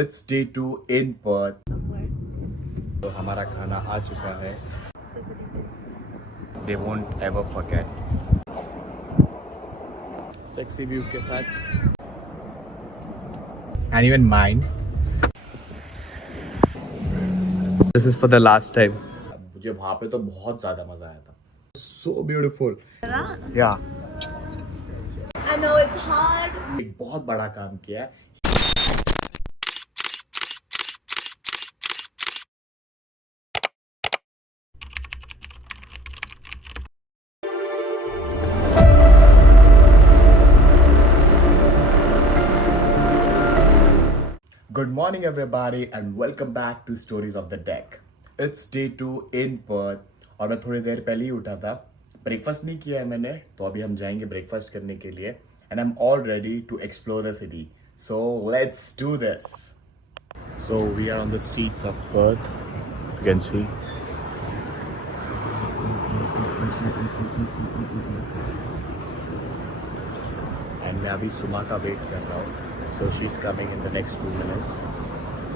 It's day 2 in Perth. तो हमारा खाना आ चुका है. They won't ever forget. Sexy view के साथ. And even mine. This is for the last time. मुझे वहाँ पे तो बहुत ज़्यादा मज़ा आया था. So beautiful. Yeah. I know it's hard. एक बहुत बड़ा काम किया है. Good morning everybody and welcome back to Stories of the Deck. It's day 2 in Perth और मैं थोड़ी देर पहले ही उठा था. ब्रेकफास्ट नहीं किया है मैंने, तो अभी हम जाएंगे ब्रेकफास्ट करने के लिए. And I'm all ready to explore the city. So let's do this. So we are on the streets of Perth. You can see. And मैं अभी सुमा का वेट कर रहा हूँ. So she's coming in the next 2 minutes. So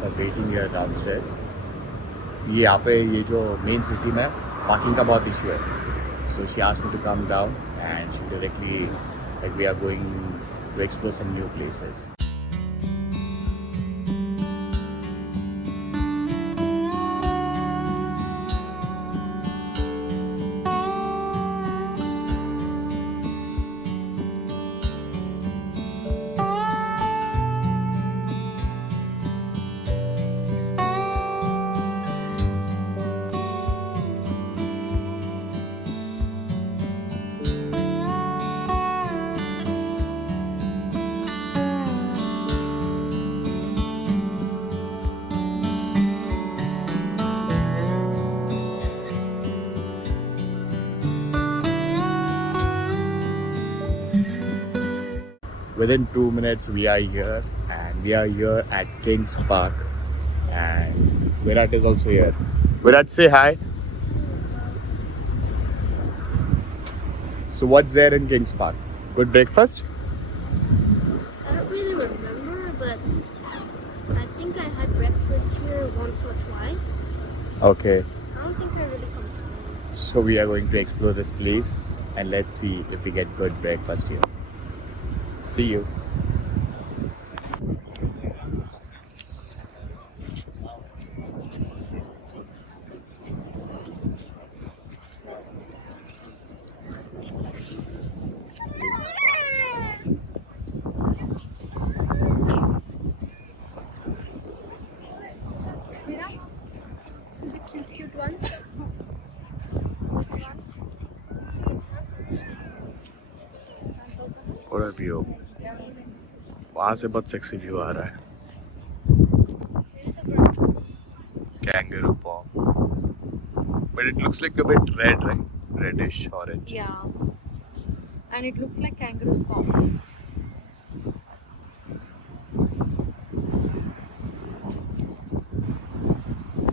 I'm waiting here downstairs. ये यहाँ पे ये जो मेन सिटी में पार्किंग का बहुत इशू है. So she asked me to come down and she directly like we are going to explore some new places. Within 2 minutes we are here and we are here at King's Park and Virat is also here. Virat, say hi. So what's there in King's Park? Good breakfast? I don't really remember, but I think I had breakfast here once or twice. Okay. I don't think I really come to. So we are going to explore this place and let's see if we get good breakfast here. See you. See the cute ones? What a view. वहाँ से बहुत sexy view आ रहा है. Kangaroo paw. But it looks like a bit red, right? Reddish orange. Yeah. And it looks like kangaroo's paw.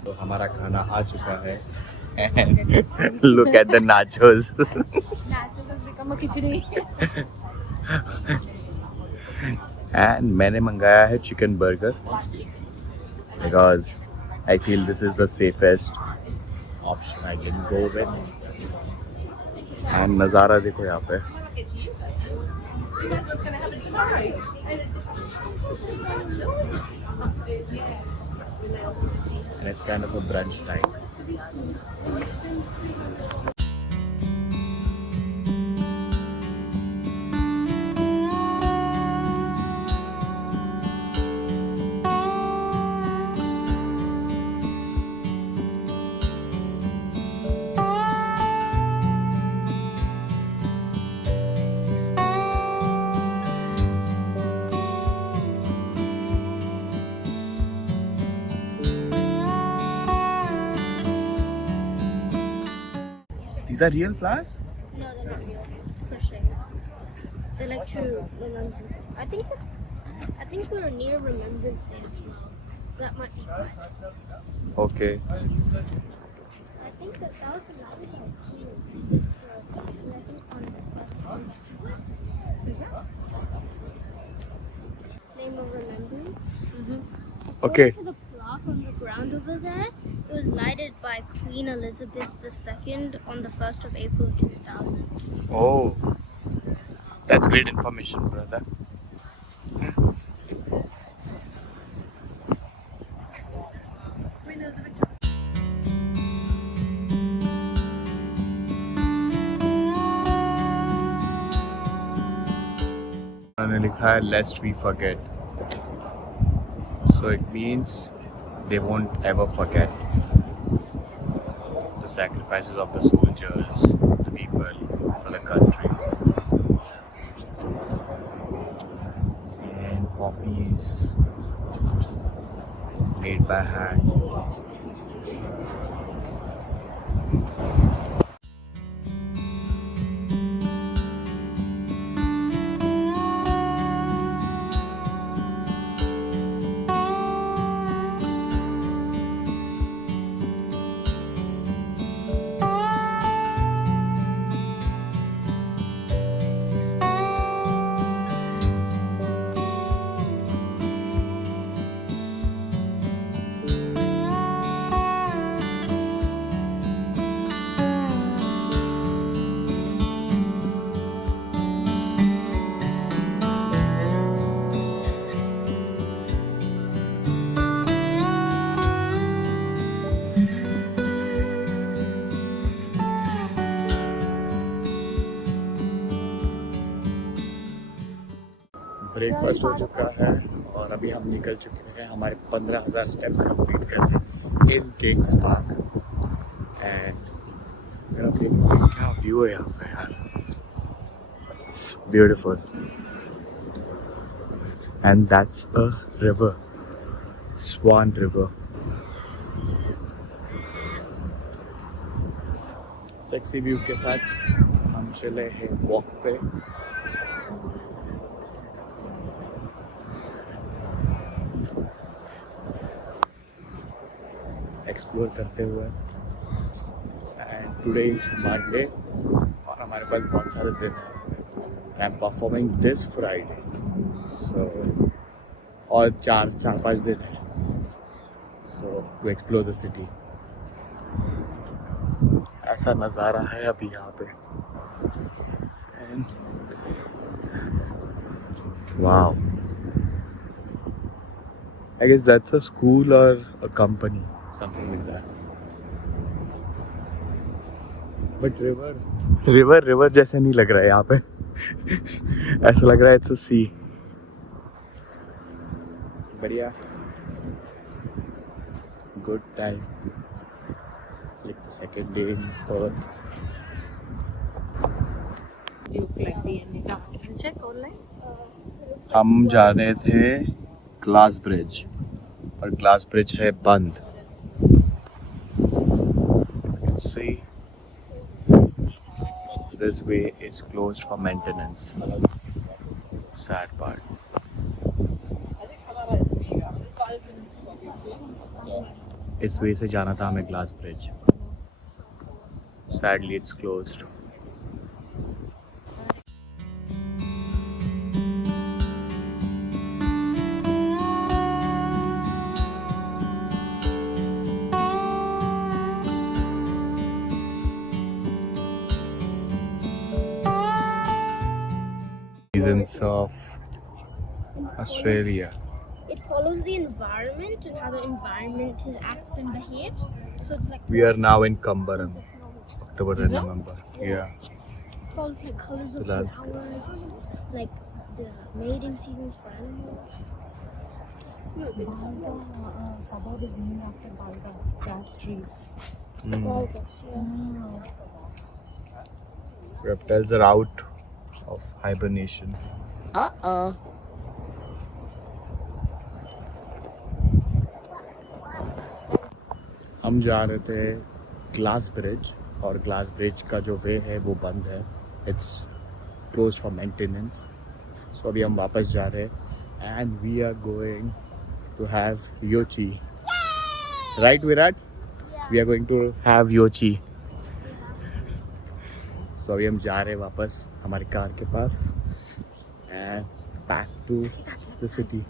तो हमारा खाना आ चुका है. And look at the nachos. Nachos has become a khichdi. And मैंने मंगाया है chicken burger because I feel this is the safest option I can go with. And नज़ारा देखो यहाँ पे. And it's kind of a brunch time. These are real flowers? No, they're not real. Crochet. They're like true remembrance. I think we're near Remembrance Day as well. That might be why. Okay. I think that was a lot of cute. I think on the name of Remembrance. Okay. To the plaque on the ground over there, it was lighted by Queen Elizabeth II on the 1st of April 2000. Oh, that's great information, brother. Queen Elizabeth. उन्होंने लिखा है lest we forget. So it means they won't ever forget the sacrifices of the soldiers, the people for the country. And poppies made by hand. Breakfast हो चुका है और अभी हम निकल चुके हैं हमारे 15,000 स्टेप्स कंप्लीट करने इन किंग्स पार्क एंड मेरा देखिए क्या व्यू है यहाँ पे यार, beautiful and that's a river, Swan River. Sexy view के साथ हम चले हैं वॉक पे. एक्सप्लोर करते हुए एंड टुडे इज मंडे और हमारे पास बहुत सारे दिन हैं. I am performing this Friday so और चार पाँच दिन हैं so to explore the city. ऐसा नज़ारा है अभी यहाँ पे and wow, I guess that's a school और a company, something like that. But river जैसे नहीं लग रहा है यहाँ पे. ऐसा लग रहा है it's a sea. बढ़िया. Good time. Like the second day in Perth. Check online. हम जा रहे थे ग्लास ब्रिज और ग्लास ब्रिज है बंद. See, this way is closed for maintenance. Sad part. इस वे से जाना था हमें glass bridge. Sadly, it's closed. Seasons of Australia. It follows the environment and how the environment acts and behaves. So it's like We are now in Kambaram, October and November. Yeah. follows the colors of The flowers, like the mating seasons for animals. Suburb is named after bulbs, grass trees. Bulbous, yeah. Reptiles are out of hibernation. हम जा रहे थे glass bridge और glass bridge का जो way है वो बंद है. It's close for maintenance. So अभी हम वापस जा रहे हैं and we are going to have Yochi. Right Virat? We are going to have Yochi. So अभी हम जा रहे हैं वापस हमारी कार के पास and back to the city.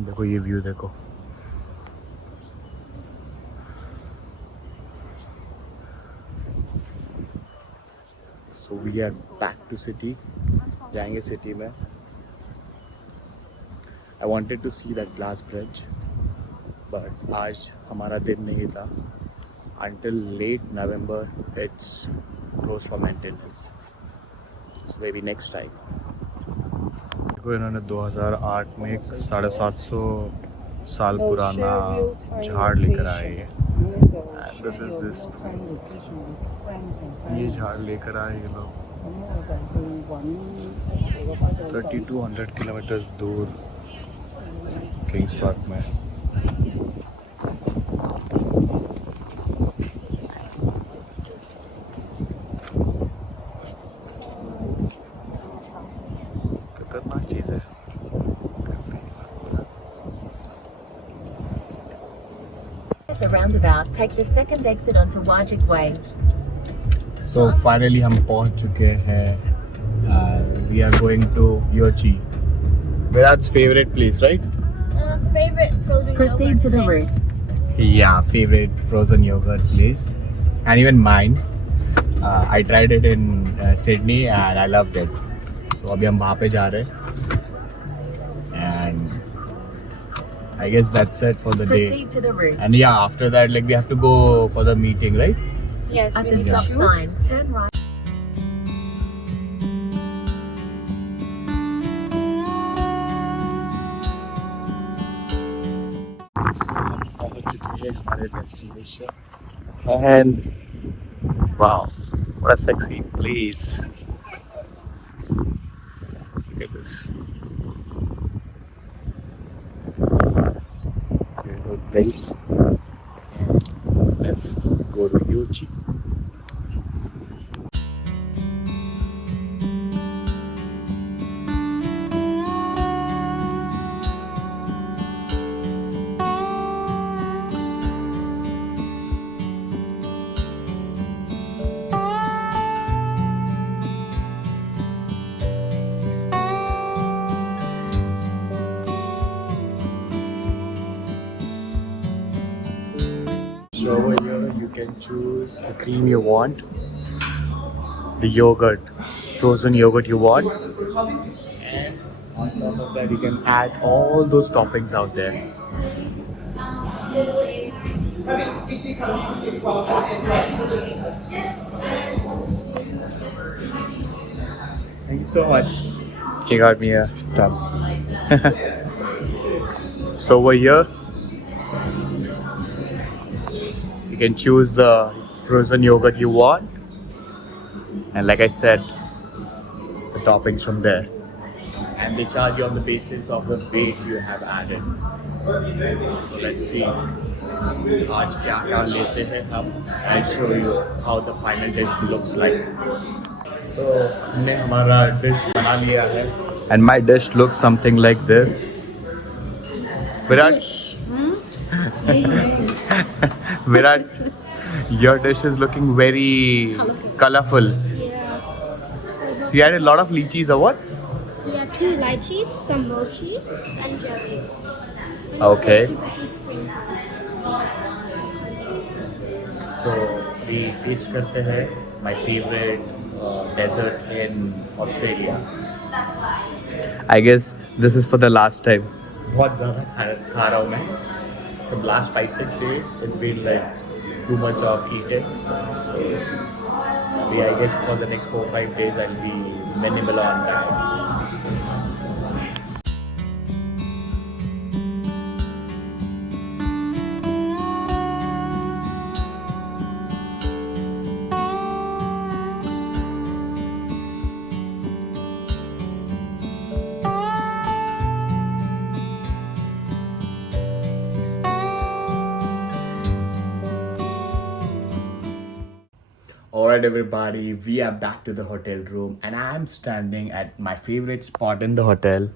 देखो ये व्यू देखो. So we are back to city. जाएंगे city में. I wanted to see that glass bridge, but आज हमारा दिन नहीं था. Until late November, it's closed for maintenance. So maybe next time. देखो इन्होंने 2008 में एक 750 साल पुराना झाड़ लेकर आए हैं. And this is this. ये झाड़ लेकर आए ये लोग 3200 किलोमीटर दूर किंग्स पार्क में. खतरनाक चीज़ है. At the roundabout, take the second exit onto Wajik Way. So finally हम पहुंच चुके हैं. We are going to Yochi. Virat's favorite place, right? Favorite frozen Proceed yogurt to the place. Yeah, favorite frozen yogurt place, and even mine. I tried it in Sydney and I loved it. So अभी हम वहाँ पे जा रहे हैं. And I guess that's it for the day. Proceed to the route. And yeah, after that, like we have to go for the meeting, right? Yes, At we the need to stop shoot. sign, turn right. So हम पहुंच चुके हैं हमारे destination. And wow, what a sexy place. Look at this. Beautiful place. Let's go to Yochi. So over here you can choose the cream you want, the yogurt, frozen yogurt you want, and on top of that you can add all those toppings out there. Thank you so much. You got me a tub. So over here you can choose the frozen yogurt you want, and like I said, the toppings from there, and they charge you on the basis of the weight you have added. So let's see आज क्या क्या लेते हैं हम. I'll show you how the final dish looks like. So हमने हमारा dish बना लिया है, and my dish looks something like this. Virat, Virat, your dish is looking very colorful. Yeah. So you added a lot of lychees or what? We have 2 lychees, some mochi, and jelly. Okay. Superfood spring roll. So we taste करते हैं my favorite dessert in Australia. I guess this is for the last time. बहुत ज़्यादा खा रहा हूँ मैं. The last 5-6 days it's been like too much of eating. So I guess for the next 4-5 days I'll be minimal on diet. Alright everybody, we are back to the hotel room and I am standing at my favorite spot in the hotel.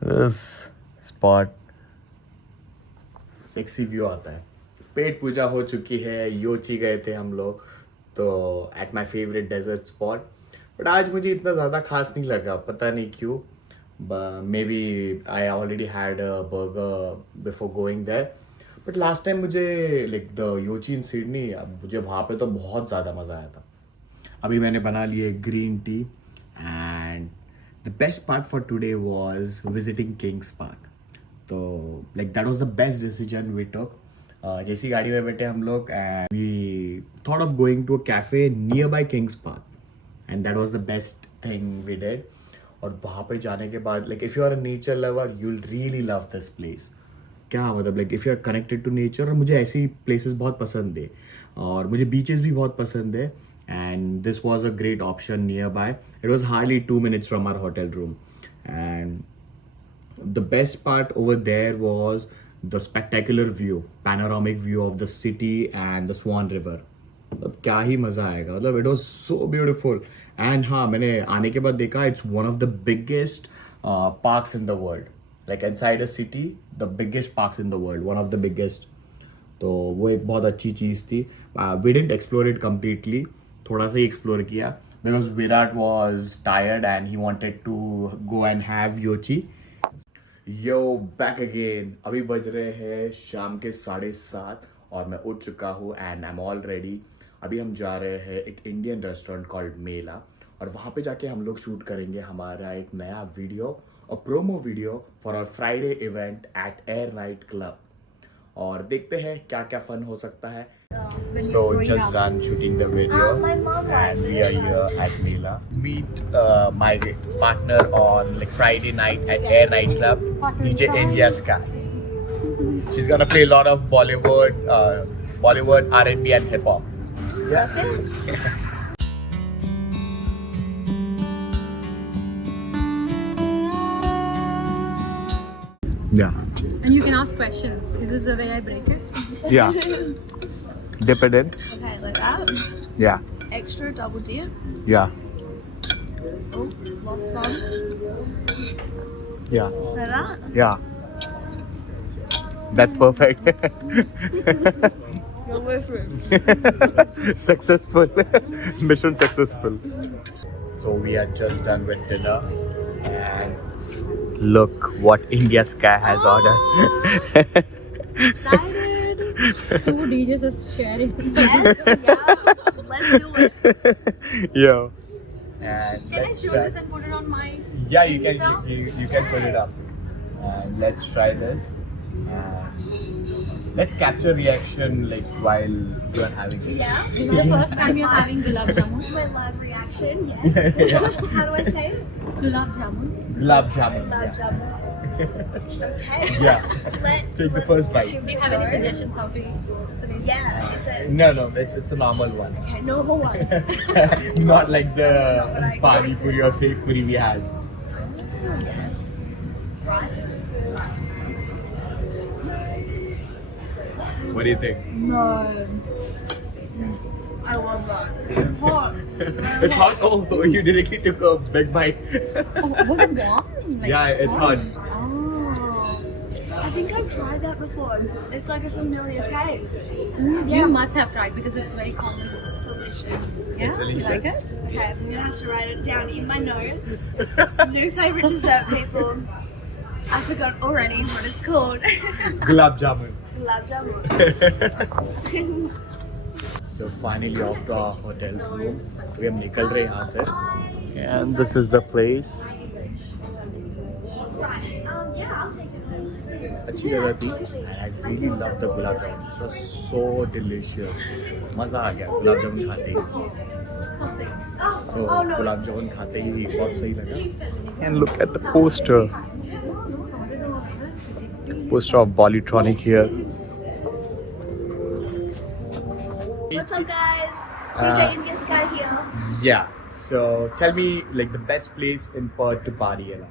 This spot sexy view आता है. पेट पूजा हो चुकी है, योची गए थे हम लोग तो at my favorite desert spot. But आज मुझे इतना ज़्यादा खास नहीं लगा, पता नहीं क्यों. but maybe I already had a burger before going there. But last time मुझे like the Yochi in Sydney, अब मुझे वहाँ पे तो बहुत ज़्यादा मज़ा आया था. अभी मैंने बना लिए green tea and the best part for today was visiting Kings Park. तो like that was the best decision we took. जैसी गाड़ी में बैठे हम लोग and we thought of going to a cafe nearby Kings Park and that was the best thing we did. और वहाँ पे जाने के बाद like if you are a nature lover you'll really love this place. क्या मतलब like if you are connected to nature और मुझे ऐसी places बहुत पसंद है और मुझे beaches भी बहुत पसंद है and this was a great option nearby. It was hardly 2 minutes from our hotel room and the best part over there was the spectacular view, panoramic view of the city and the Swan River. मतलब क्या ही मज़ा आएगा मतलब it was so beautiful and हाँ मैंने आने के बाद देखा it's one of the biggest parks in the world, like inside a city the biggest parks in the world, one of the biggest. तो वो एक बहुत अच्छी चीज़ थी. We didn't explore it completely, थोड़ा सा ही explore किया because Virat was tired and he wanted to go and have Yochi. Yo, back again. अभी बज रहे हैं शाम के 7:30 और मैं उठ चुका हूँ and I'm all ready. अभी हम जा रहे हैं एक इंडियन रेस्टोरेंट कॉल्ड मेला और वहाँ पे जाके हम लोग शूट करेंगे हमारा एक नया वीडियो और promo video for our Friday event at air night club. और देखते हैं क्या क्या फन हो सकता है. So just done shooting the video and we are here at Mela. Meet my partner on like Friday night at Air Night Club, DJ India Sky. She's gonna play a lot of Bollywood, R&B and hip hop. Yeah. Yeah. And you can ask questions. Is this the way I break it? Yeah. Dip it in. Okay, like that. Yeah. Extra double dip. Yeah. Oh, lost some. Yeah. Like that. Yeah. That's perfect. You'll live through. Successful. Mission successful. So we are just done with dinner and look what India Sky has ordered. Excited. Two DJs are sharing. Yes. Yeah. Let's do it. Yeah. And Can I let's shoot try. this and put it on my Yeah, you can. Insta? You can put it up. And let's try this. And let's capture reaction like while you are having it. Yeah. This is the first time you're having gulab jamun. My live reaction. Yes. How do I say it? Gulab jamun. Gulab jamun. Love Yeah. jamun. Okay. Yeah. Let's Take the first bite. Do you have any suggestions how to eat? Yeah. Is it? No, it's a normal one. Okay, normal one. Not like That's not what the I pani expected. puri or safe puri we had. Yes. Rice. What do you think? No. I love that. It's hot. It's hot. Oh, you directly took a big bite. Oh, was it warm? Like, Yeah, it's hot. Oh. I think I've tried that before. It's like a familiar taste. You must have tried because it's very common. Delicious. Yeah? It's delicious. You like it? Okay, I'm gonna have to write it down in my notes. New favorite dessert, people. I forgot already what it's called. Gulab jamun. Gulab jamun. So finally off to our hotel room. We हम निकल रहे हैं यहाँ से. And this is the place. Right. Yeah, I'll take it home. अच्छी जगह थी. And I really love the gulab jamun. It was so delicious. मज़ा आ गया गुलाब जामुन खाते ही. So गुलाब जामुन खाते ही बहुत सही लगा. And look at the poster. Poster of Polytronic here. What's up, guys? DJ India Sky here. Yeah. So tell me like the best place in Perth to party in.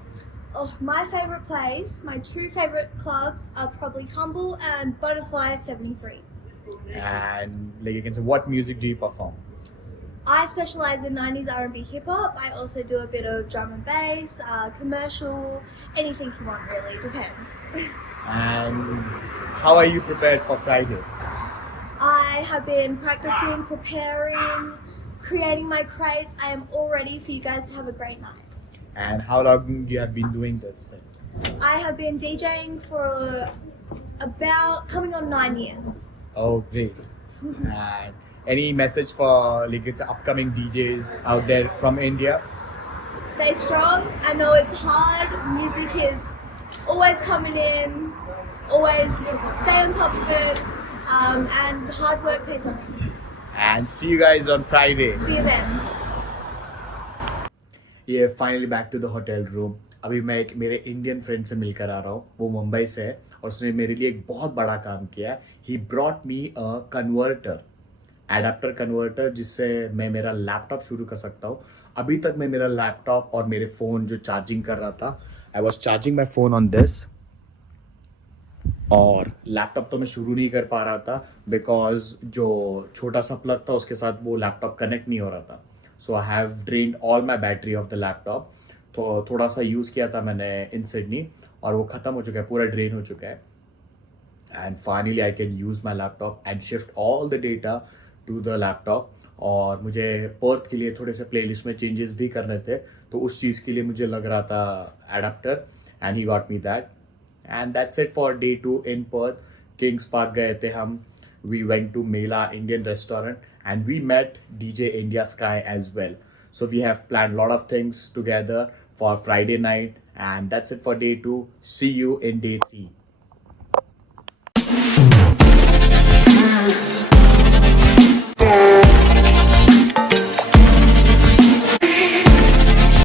Oh, my favorite place, my two favorite clubs are probably Humble and Butterfly 73. And like you can say, what music do you perform? I specialize in 90s R&B hip hop. I also do a bit of drum and bass, commercial, anything you want really, depends. And how are you prepared for Friday? I have been practicing, preparing, creating my crates. I am all ready for you guys to have a great night. And how long you have been doing this thing? I have been DJing for about coming on 9 years. Oh, great. And any message for like it's upcoming DJs out there from India? Stay strong. I know it's hard. Music is always coming in. Always stay on top of it. And hard work pays off. And see you guys on Friday. See you then. ये finally back to the hotel room. अभी मैं एक मेरे Indian friend से मिलकर आ रहा हूँ. वो मुंबई से है और उसने मेरे लिए एक बहुत बड़ा काम किया है. He brought me a converter, adapter converter, जिससे मैं मेरा लैपटॉप शुरू कर सकता हूँ. अभी तक मैं मेरा लैपटॉप और मेरे फ़ोन जो चार्जिंग कर रहा था, I was charging my phone on this, और लैपटॉप तो मैं शुरू नहीं कर पा रहा था बिकॉज जो छोटा सा प्लग था उसके साथ वो लैपटॉप कनेक्ट नहीं हो रहा था. So I have drained all my battery of the laptop. तो थोड़ा सा यूज़ किया था मैंने इन सिडनी और वो ख़त्म हो चुका है, पूरा ड्रेन हो चुका है. And finally I can use my laptop and shift all the data to the laptop. और मुझे पर्थ के लिए थोड़े से प्लेलिस्ट में चेंजेस भी करने थे, तो उस चीज़ के लिए मुझे लग रहा था adapter, and he got me that. And that's it for day 2 in Perth. Kings Park गए थे हम. We went to Mela Indian restaurant and we met DJ India Sky as well. So we have planned a lot of things together for Friday night, and that's it for day 2. See you in day 3.